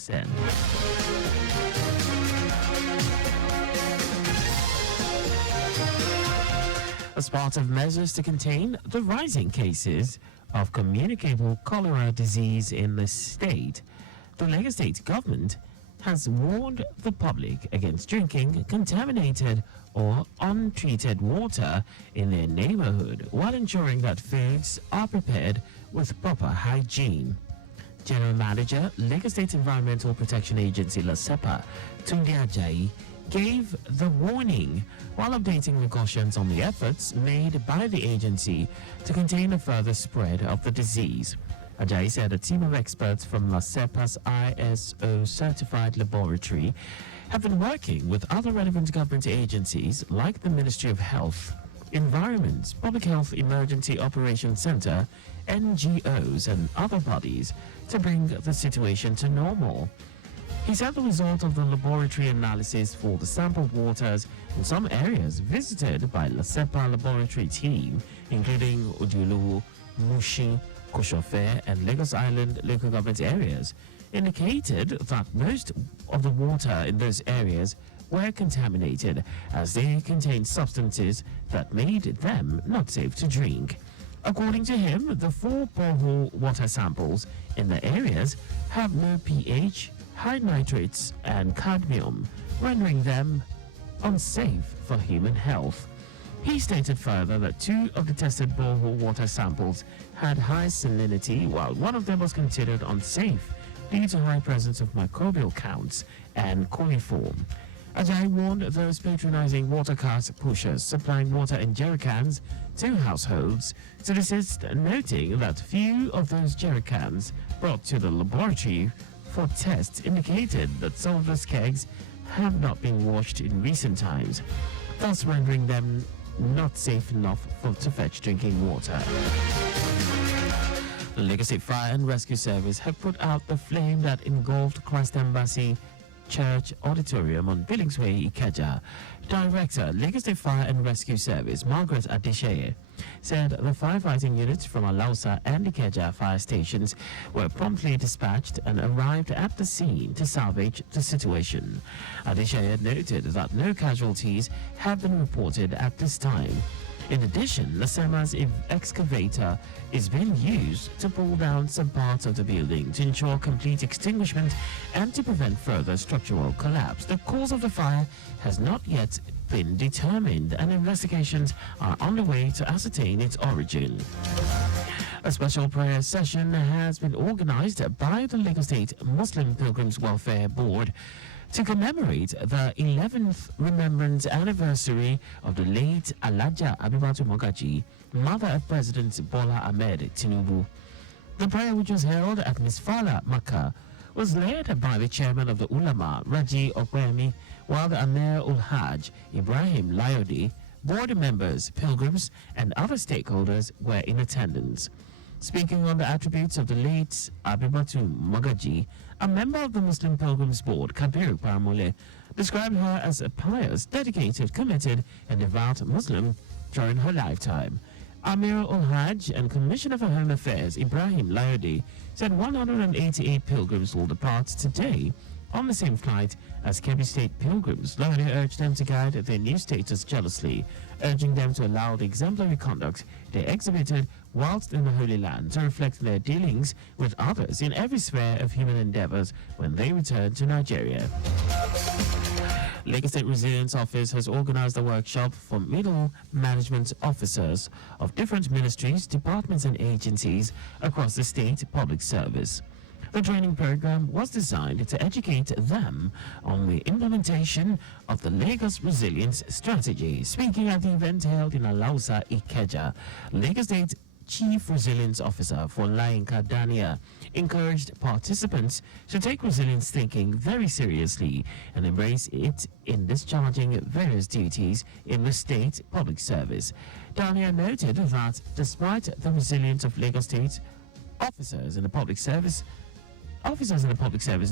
Usen. As part of measures to contain the rising cases of communicable cholera disease in the state, the Lagos State government has warned the public against drinking contaminated or untreated water in their neighborhood while ensuring that foods are prepared with proper hygiene. General Manager, Lagos State Environmental Protection Agency LASEPA, Tunde Ajayi, gave the warning while updating the cautions on the efforts made by the agency to contain the further spread of the disease. Ajayi said a team of experts from LASEPA's ISO certified laboratory have been working with other relevant government agencies like the Ministry of Health, Environment, Public Health Emergency Operations Center, NGOs, and other bodies to bring the situation to normal. He said the result of the laboratory analysis for the sampled waters in some areas visited by LASEPA laboratory team, including Ojuluwu, Mushin, Koshofe, and Lagos Island local government areas, indicated that most of the water in those areas were contaminated as they contained substances that made them not safe to drink. According to him, the 4 borehole water samples in the areas have low pH, high nitrates, and cadmium, rendering them unsafe for human health. He stated further that 2 of the tested borehole water samples had high salinity, while one of them was considered unsafe due to high presence of microbial counts and coliform. Ajayi warned those patronizing water cart pushers supplying water in jerrycans to households to desist, noting that few of those jerrycans brought to the laboratory for tests indicated that some of those kegs have not been washed in recent times, thus rendering them not safe enough to fetch drinking water. The Lagos State Fire and Rescue Service have put out the flame that engulfed Christ Embassy Church Auditorium on Billingsway, Ikeja. Director, Lagos State Fire and Rescue Service, Margaret Adesheye, said the firefighting units from Alausa and Ikeja fire stations were promptly dispatched and arrived at the scene to salvage the situation. Adesheye noted that no casualties have been reported at this time. In addition, Lasema's excavator is being used to pull down some parts of the building to ensure complete extinguishment and to prevent further structural collapse. The cause of the fire has not yet been determined, and investigations are underway to ascertain its origin. A special prayer session has been organized by the Lagos State Muslim Pilgrims Welfare Board to commemorate the 11th remembrance anniversary of the late Alaja Abibatu Mogaji, mother of President Bola Ahmed Tinubu. The prayer, which was held at Misfala, Makkah, was led by the chairman of the Ulama, Raji Okwemi, while the Amir ul Hajj, Ibrahim Layodi, board members, pilgrims, and other stakeholders were in attendance. Speaking on the attributes of the late Abibatu Mogaji, a member of the Muslim Pilgrims Board, Kabiru Paramole, described her as a pious, dedicated, committed, and devout Muslim during her lifetime. Amir ul Hajj and Commissioner for Home Affairs, Ibrahim Layodi, said 188 pilgrims will depart today on the same flight as Kebbi State pilgrims. Layodi urged them to guide their new status jealously, urging them to allow the exemplary conduct they exhibited whilst in the Holy Land to reflect their dealings with others in every sphere of human endeavors when they return to Nigeria. Lagos State Resilience Office has organized a workshop for middle management officers of different ministries, departments, and agencies across the state public service. The training program was designed to educate them on the implementation of the Lagos Resilience Strategy. Speaking at the event held in Alausa, Ikeja, Lagos State Chief Resilience Officer for Layinka Dania encouraged participants to take resilience thinking very seriously and embrace it in discharging various duties in the state public service. Dania noted that despite the resilience of Lagos State, officers in the public service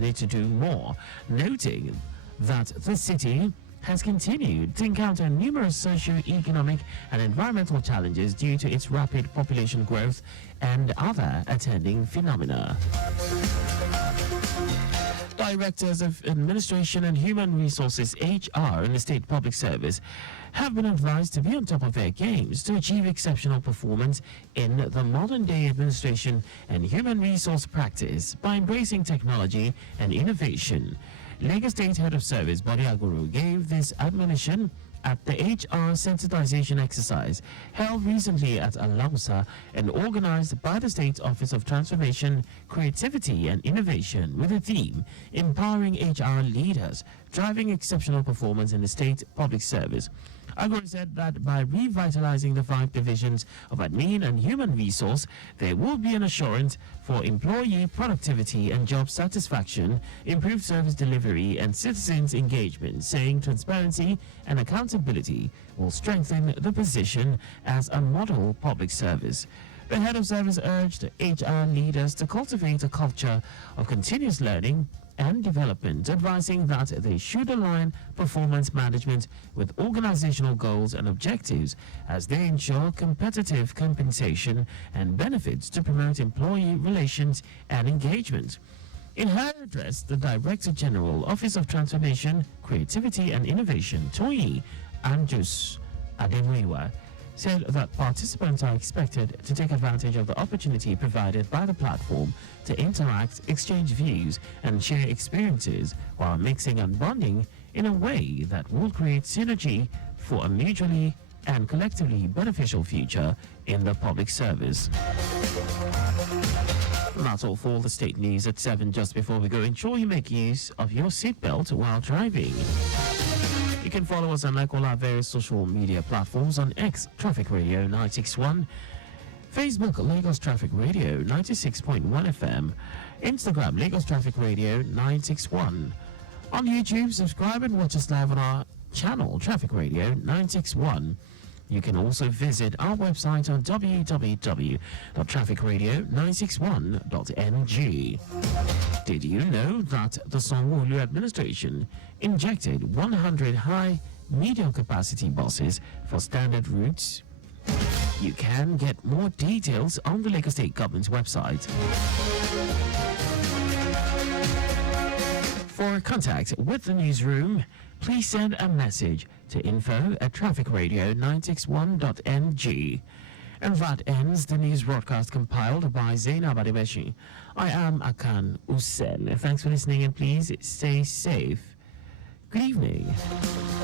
need to do more, noting that the city has continued to encounter numerous socio-economic and environmental challenges due to its rapid population growth and other attending phenomena. Directors of Administration and Human Resources (HR) in the State Public Service have been advised to be on top of their games to achieve exceptional performance in the modern-day administration and human resource practice by embracing technology and innovation. Lagos State Head of Service Bode Aguru gave this admonition at the HR sensitization exercise held recently at Alamusa and organized by the State Office of Transformation, Creativity and Innovation with the theme Empowering HR Leaders, Driving Exceptional Performance in the State Public Service. Aguru said that by revitalizing the 5 divisions of admin and human resource, there will be an assurance for employee productivity and job satisfaction, improved service delivery and citizens' engagement, saying transparency and accountability will strengthen the position as a model public service. The head of service urged HR leaders to cultivate a culture of continuous learning and development, advising that they should align performance management with organizational goals and objectives as they ensure competitive compensation and benefits to promote employee relations and engagement. In her address, the Director General, Office of Transformation, Creativity and Innovation, Toyi Anjus Ademuyiwa, said that participants are expected to take advantage of the opportunity provided by the platform to interact, exchange views, and share experiences while mixing and bonding in a way that will create synergy for a mutually and collectively beneficial future in the public service. And that's all for the state news at 7. Just before we go, ensure you make use of your seatbelt while driving. You can follow us on like all our various social media platforms on X, Traffic Radio 961, Facebook, Lagos Traffic Radio 96.1 FM, Instagram, Lagos Traffic Radio 961. On YouTube, subscribe and watch us live on our channel, Traffic Radio 961. You can also visit our website on www.trafficradio961.ng. Did you know that the Sanwo-Olu administration injected 100 high medium capacity buses for standard routes? You can get more details on the Lagos State Government's website. For contact with the newsroom, please send a message to info@trafficradio961.ng. And that ends the news broadcast compiled by Zainab Adebeshi. I am Akan Usen. Thanks for listening and please stay safe. Good evening.